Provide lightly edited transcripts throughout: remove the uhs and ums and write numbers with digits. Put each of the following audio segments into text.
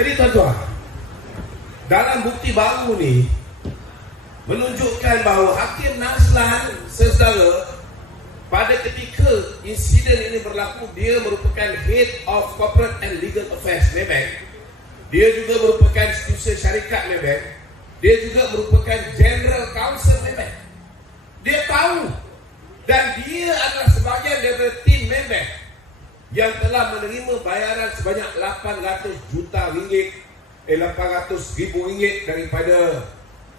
Jadi tuan-tuan, dalam bukti baru ni menunjukkan bahawa Hakim Nazlan saudara, pada ketika insiden ini berlaku, dia merupakan Head of Corporate and Legal Affairs Maybank. Dia juga merupakan Setiausaha Syarikat Maybank. Dia juga merupakan General Counsel Maybank. Dia tahu, dan dia adalah sebahagian daripada tim Maybank yang telah menerima bayaran sebanyak 800 juta ringgit, 800,000 ringgit daripada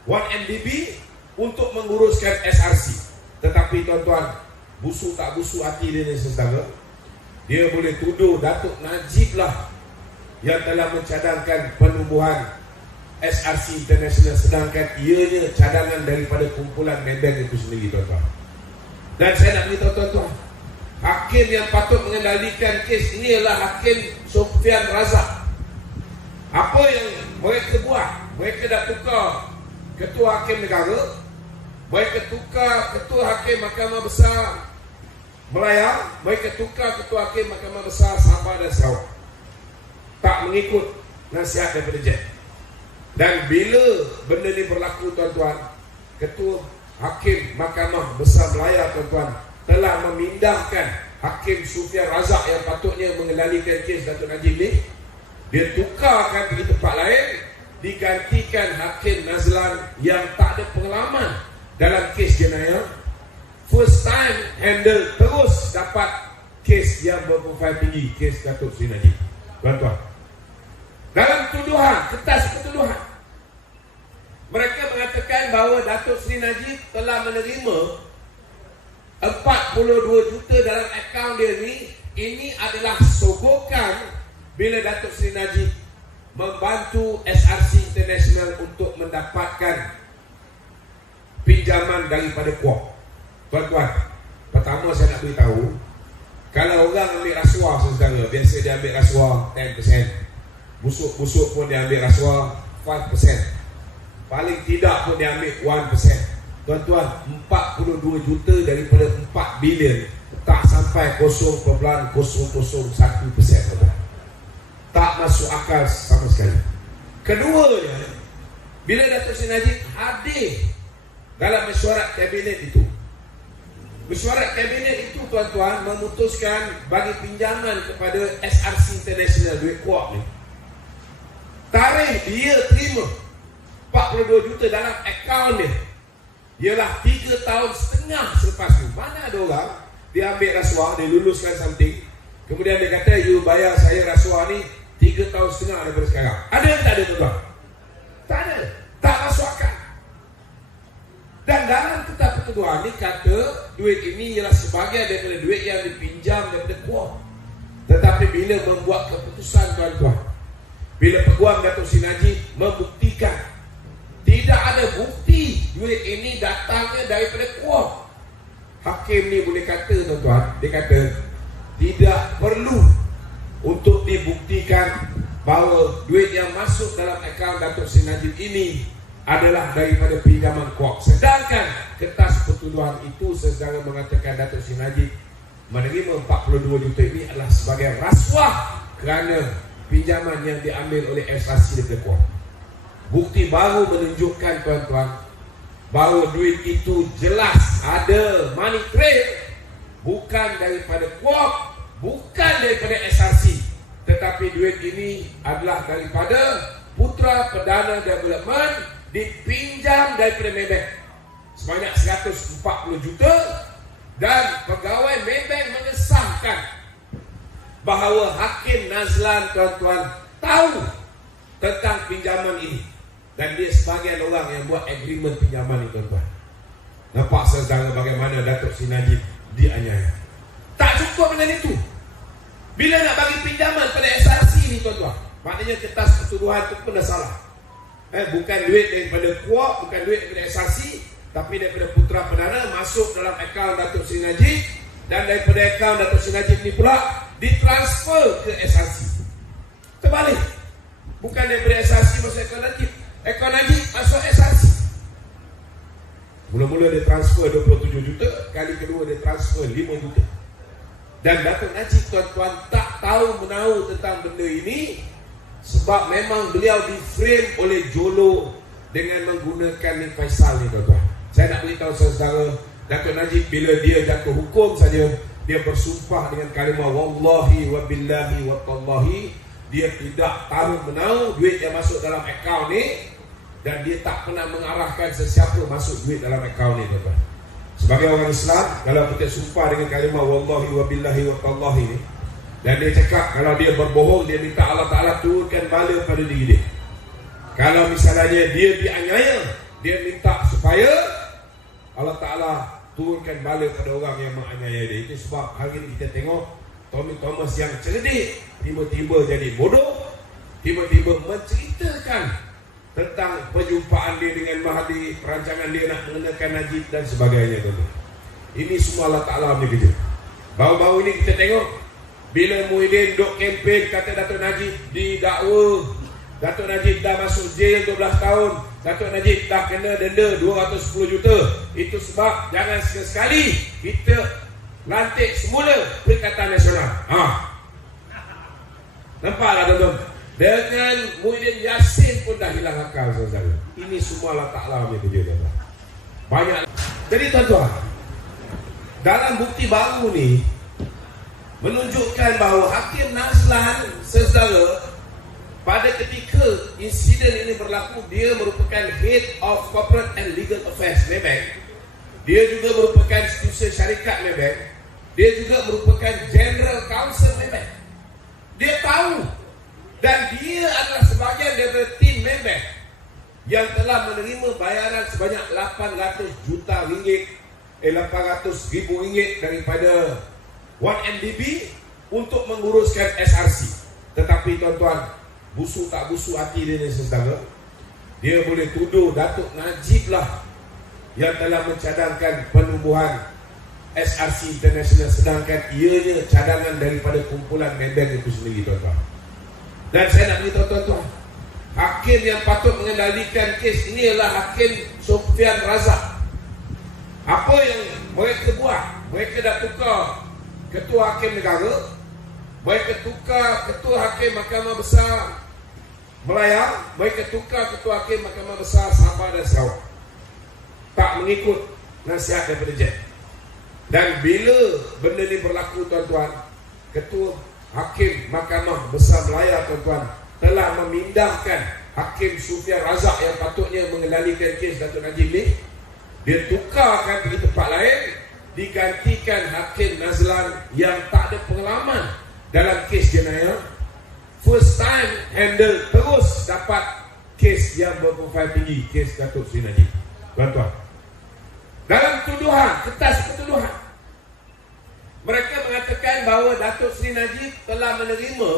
1MDB untuk menguruskan SRC. Tetapi tuan-tuan, busuk tak busuk hati dia ni saudara, dia boleh tuduh Datuk Najib lah yang telah mencadangkan penubuhan SRC International, sedangkan ianya cadangan daripada kumpulan Maybank itu sendiri tuan-tuan. Dan saya nak beritahu tuan-tuan, hakim yang patut mengendalikan kes ini adalah Hakim Sofian Razak. Apa yang mereka buat? Mereka dah tukar Ketua Hakim Negara, mereka tukar Ketua Hakim Mahkamah Besar Melaya, mereka tukar Ketua Hakim Mahkamah Besar Sabah dan Sarawak. Tak mengikut nasihat daripada JET. Dan bila benda ni berlaku tuan-tuan, Ketua Hakim Mahkamah Besar Melaya tuan-tuan telah memindahkan Hakim Sofian Razak yang patutnya mengendalikan kes Datuk Najib ni. Dia tukarkan pergi tempat lain, digantikan Hakim Nazlan yang tak ada pengalaman dalam kes jenayah. First time handle, terus dapat kes yang berprofil tinggi, kes Datuk Seri Najib. Tuan-tuan, dalam tuduhan, kertas pertuduhan, mereka mengatakan bahawa Datuk Seri Najib telah menerima 42 juta dalam akaun dia ni. Ini adalah sogokan bila Datuk Seri Najib membantu SRC International untuk mendapatkan pinjaman daripada Kuok. Tuan-tuan, pertama saya nak beritahu, kalau orang ambil rasuah saudara, biasa dia ambil rasuah 10%, busuk-busuk pun dia ambil rasuah 5%, paling tidak pun dia ambil 1%. Tuan-tuan, 42 juta daripada 4 bilion tak sampai 0.001%, tuan-tuan. Tak masuk akal sama sekali. Keduanya, bila Datuk Seri Najib hadir dalam mesyuarat kabinet itu, mesyuarat kabinet itu tuan-tuan memutuskan bagi pinjaman kepada SRC International, duit kuat ni. Tarikh dia terima 42 juta dalam akaun dia ialah 3 tahun setengah selepas tu. Mana ada orang dia ambil rasuah, dia luluskan something, kemudian dia kata, you bayar saya rasuah ni 3 tahun setengah daripada sekarang. Ada yang tak ada tuan-tuan? Tak ada. Tak masuk akal. Dan dalam kitab pertuduhan ni kata duit ini ialah sebahagian daripada duit yang dipinjam daripada Kuok. Tetapi bila membuat keputusan tuan-tuan, bila Peguam Datuk Seri Najib membuktikan tidak ada bukti duit ini datangnya daripada Kuok, hakim ni boleh kata tuan-tuan, dia kata tidak perlu untuk dibuktikan bahawa duit yang masuk dalam akaun Datuk Seri Najib ini adalah daripada pinjaman Kuok. Sedangkan kertas pertuduhan itu saudara mengatakan Datuk Seri Najib menerima 42 juta ini adalah sebagai rasuah kerana pinjaman yang diambil oleh SRC daripada Kuok. Bukti baru menunjukkan tuan-tuan bahawa duit itu jelas ada money trail, bukan daripada Kuok, bukan daripada SRC, tetapi duit ini adalah daripada Putra Perdana Development, dipinjam daripada Maybank sebanyak 140 juta. Dan pegawai Maybank mengesahkan bahawa Hakim Nazlan tuan-tuan tahu tentang pinjaman ini, dan dia sebahagian orang yang buat agreement pinjaman itu tuan-tuan. Nampak saudara bagaimana Datuk Seri Najib dianiaya. Tak cukup dengan itu, bila nak bagi pinjaman pada SRC ni tuan-tuan, maknanya kertas pertuduhan itu pun dah salah. Bukan duit daripada Kuok, bukan duit daripada SRC, tapi daripada Putra Perdana masuk dalam akaun Datuk Seri Najib, dan daripada akaun Datuk Seri Najib ni pula ditransfer ke SRC. Terbalik, bukan daripada SRC masuk akaun Najib, akaun Najib masuk SRC. Mula-mula dia transfer 27 juta, kali kedua dia transfer 5 juta. Dan Datuk Najib tuan-tuan tak tahu menahu tentang benda ini, Sebab memang beliau di frame oleh Jolo dengan menggunakan ni Faisal ni tuan-tuan. Saya nak beritahu saudara, Dato' Najib bila dia jatuh hukum saja, dia bersumpah dengan kalimah wallahi wa billahi wa tallahi, dia tidak tahu menau duit yang masuk dalam akaun ni, dan dia tak pernah mengarahkan sesiapa masuk duit dalam akaun ni tuan-tuan. Sebagai orang Islam, kalau kita sumpah dengan kalimah wallahi wa billahi wa tallahi ni, dan dia cakap kalau dia berbohong, dia minta Allah Ta'ala turunkan bala pada diri dia. Kalau misalnya dia dianiaya, dia minta supaya Allah Ta'ala turunkan bala pada orang yang menganiaya dia. Itu sebab hari ini kita tengok Tommy Thomas yang cerdik tiba-tiba jadi bodoh, tiba-tiba menceritakan tentang perjumpaan dia dengan Mahdi, perancangan dia nak mengenakan Najib dan sebagainya. Ini semua Allah Ta'ala punya kerja. Baru-baru ini kita tengok bila Muhyiddin duk kempen kata Dato' Najib didakwa, Dato' Najib dah masuk jail 12 tahun, Dato' Najib dah kena denda 210 juta. Itu sebab jangan sekali-sekali kita lantik semula Perikatan Nasional. Nampaklah tuan-tuan, dengan Muhyiddin Yassin pun dah hilang akal saudara. Ini semua Allah Ta'ala punya kerja tuan-tuan. Banyak. Jadi tuan-tuan, dalam bukti baru ni menunjukkan bahawa Hakim Nazlan saudara, pada ketika insiden ini berlaku, dia merupakan Head of Corporate and Legal Affairs Maybank. Dia juga merupakan Setiausaha Syarikat Maybank. Dia juga merupakan General Counsel Maybank. Dia tahu, dan dia adalah sebahagian daripada tim Maybank yang telah menerima bayaran sebanyak 800 juta ringgit, 800 ribu ringgit daripada 1MDB untuk menguruskan SRC. Tetapi tuan-tuan, busuk tak busuk hati dia ni saudara, dia boleh tuduh Dato' Najib lah yang telah mencadangkan penubuhan SRC International, sedangkan ianya cadangan daripada kumpulan Maybank itu sendiri tuan-tuan. Dan saya nak beritahu tuan-tuan, hakim yang patut mengendalikan kes ini adalah Hakim Sofian Razak. Apa yang mereka buat? Mereka dah tukar Ketua Hakim Negara, mereka tukar Ketua Hakim Mahkamah Besar Melayang, mereka tukar Ketua Hakim Mahkamah Besar Sabah dan Sarawak. Tak mengikut nasihat daripada JET. Dan bila benda ni berlaku tuan-tuan, Ketua Hakim Mahkamah Besar Melaya tuan-tuan telah memindahkan Hakim Sofian Razak yang patutnya mengendalikan kes Dato' Najib ni. Dia tukarkan pergi tempat lain, digantikan Hakim Nazlan yang tak ada pengalaman dalam kes jenayah. First time handle, terus dapat kes yang berprofil tinggi, kes Dato' Seri Najib. Tuan-tuan, dalam tuduhan, kertas pertuduhan, mereka mengatakan bahawa Dato' Seri Najib telah menerima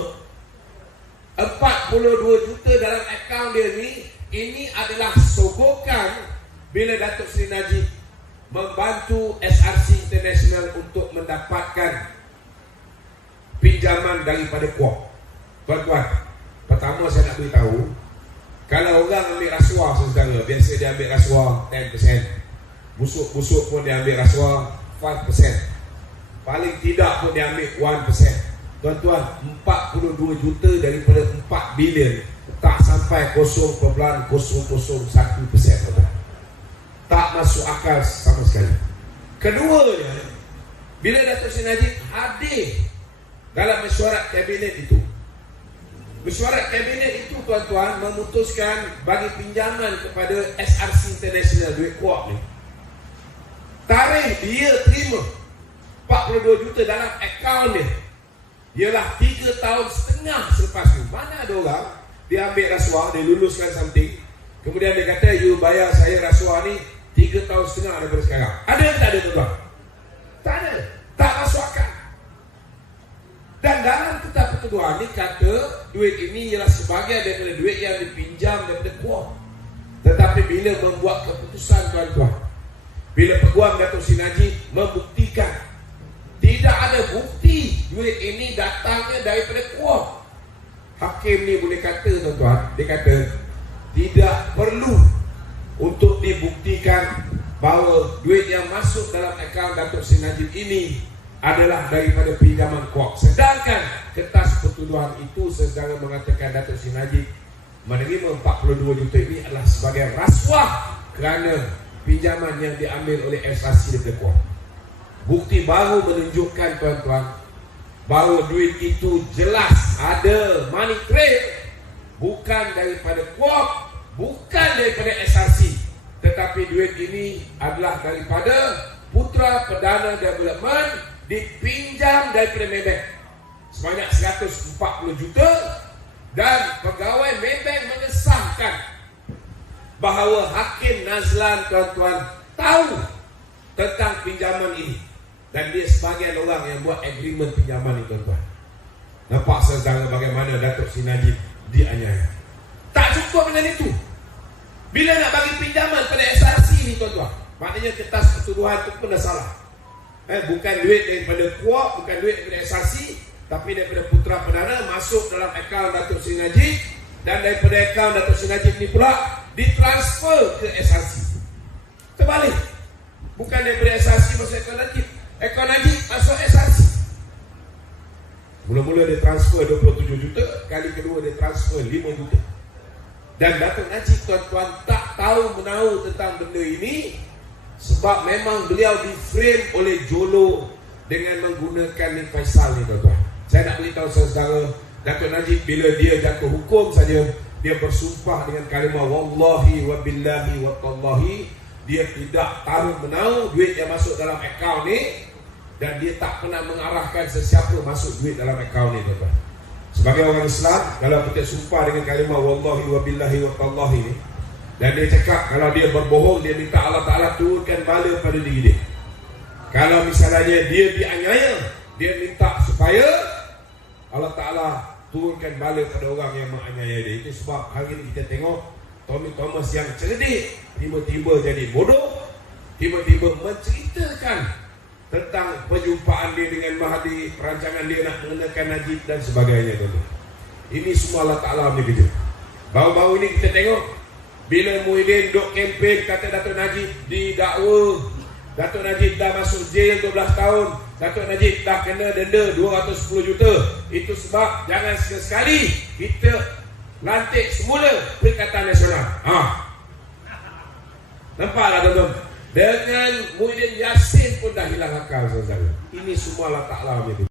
42 juta dalam akaun dia ni. Ini adalah sogokan bila Dato' Seri Najib membantu SRC International untuk mendapatkan pinjaman daripada Kuok. Tuan-tuan, pertama saya nak beritahu, kalau orang ambil rasuah saudara, biasa dia ambil rasuah 10%, busuk-busuk pun dia ambil rasuah 5%, paling tidak pun dia ambil 1%. Tuan-tuan, 42 juta daripada 4 bilion tak sampai 0.001%, tuan-tuan. Tak masuk akal sama sekali. Keduanya, bila Dato' Seri Najib hadir dalam mesyuarat kabinet itu, mesyuarat kabinet itu tuan-tuan memutuskan bagi pinjaman kepada SRC International, duit Kuok ni. Tarikh dia terima 42 juta dalam akaun dia ialah 3 tahun setengah selepas tu. Mana ada orang dia ambil rasuah, dia luluskan something, kemudian dia kata you bayar saya rasuah ni 3 tahun setengah daripada sekarang. Ada yang tak ada tuan-tuan? Tak ada. Tak masuk akal. Dan dalam kitab pertuduhan ni kata duit ini ialah sebahagian daripada duit yang dipinjam daripada Kuok. Tetapi bila membuat keputusan tuan-tuan, bila Peguam Dato' Seri Najib membuktikan tidak ada bukti duit ini datangnya daripada Kuok, hakim ni boleh kata tuan-tuan, dia kata tidak perlu untuk dibuktikan bahawa duit yang masuk dalam akaun Dato' Seri Najib ini adalah daripada pinjaman Kuok. Sedangkan kertas pertuduhan tuduhan itu sedang mengatakan Datuk Seri Najib menerima 42 juta ini adalah sebagai rasuah kerana pinjaman yang diambil oleh SRC daripada Kuala. Bukti baru menunjukkan tuan-tuan bahawa duit itu jelas ada money trail, bukan daripada Kuala, bukan daripada SRC, tetapi duit ini adalah daripada Putra Perdana Development, dipinjam daripada Maybank sebanyak 140 juta, dan pegawai Maybank mengesahkan bahawa Hakim Nazlan tuan-tuan tahu tentang pinjaman ini dan dia sebagai orang yang buat agreement pinjaman itu tuan-tuan. Nampak saudara bagaimana Datuk Seri Najib dianiaya. Tak cukup dengan itu. Bila nak bagi pinjaman pada SRC ni tuan-tuan, maknanya kertas pertuduhan itu pun dah salah. Bukan duit daripada Kuok, bukan duit daripada SRC, tapi daripada Putra Perdana masuk dalam akaun Datuk Seri Najib, dan daripada akaun Datuk Seri Najib ni pula ditransfer ke SRC. Terbalik. Bukan daripada SRC masuk akaun Najib, akaun Najib masuk SRC. Mula-mula dia transfer 27 juta, kali kedua dia transfer 5 juta. Dan Datuk Najib tuan-tuan tak tahu menahu tentang benda ini, sebab memang beliau di-frame oleh Jolo dengan menggunakan Nik Faisal ni tuan-tuan. Saya nak beritahu saudara, Datuk Najib bila dia jatuh hukum saja, dia bersumpah dengan kalimah wallahi wa billahi wa tallahi, dia tidak tahu menahu duit yang masuk dalam akaun ni, dan dia tak pernah mengarahkan sesiapa masuk duit dalam akaun ni tuan-tuan. Sebagai orang Islam, kalau kita sumpah dengan kalimah wallahi wa billahi wa tallahi ni, dan dia cakap kalau dia berbohong, dia minta Allah Ta'ala turunkan bala pada diri dia. Kalau misalnya dia dianiaya, dia minta supaya Allah Ta'ala turunkan bala pada orang yang menganiaya dia. Itu sebab hari ini kita tengok Tommy Thomas yang cerdik tiba-tiba jadi bodoh, tiba-tiba menceritakan tentang perjumpaan dia dengan Mahdi, perancangan dia nak mengenakan Najib dan sebagainya. Ini semua Allah Ta'ala punya kerja. Baru-baru ini kita tengok bila Muhyiddin duk kempen kata Datuk Najib didakwa, Datuk Najib dah masuk jail 12 tahun, Datuk Najib dah kena denda 210 juta. Itu sebab jangan sekali-sekali kita lantik semula Perikatan Nasional. Nampaklah tuan-tuan, dengan Muhyiddin Yassin pun dah hilang akal saudara. Ini semua Allah Ta'ala punya.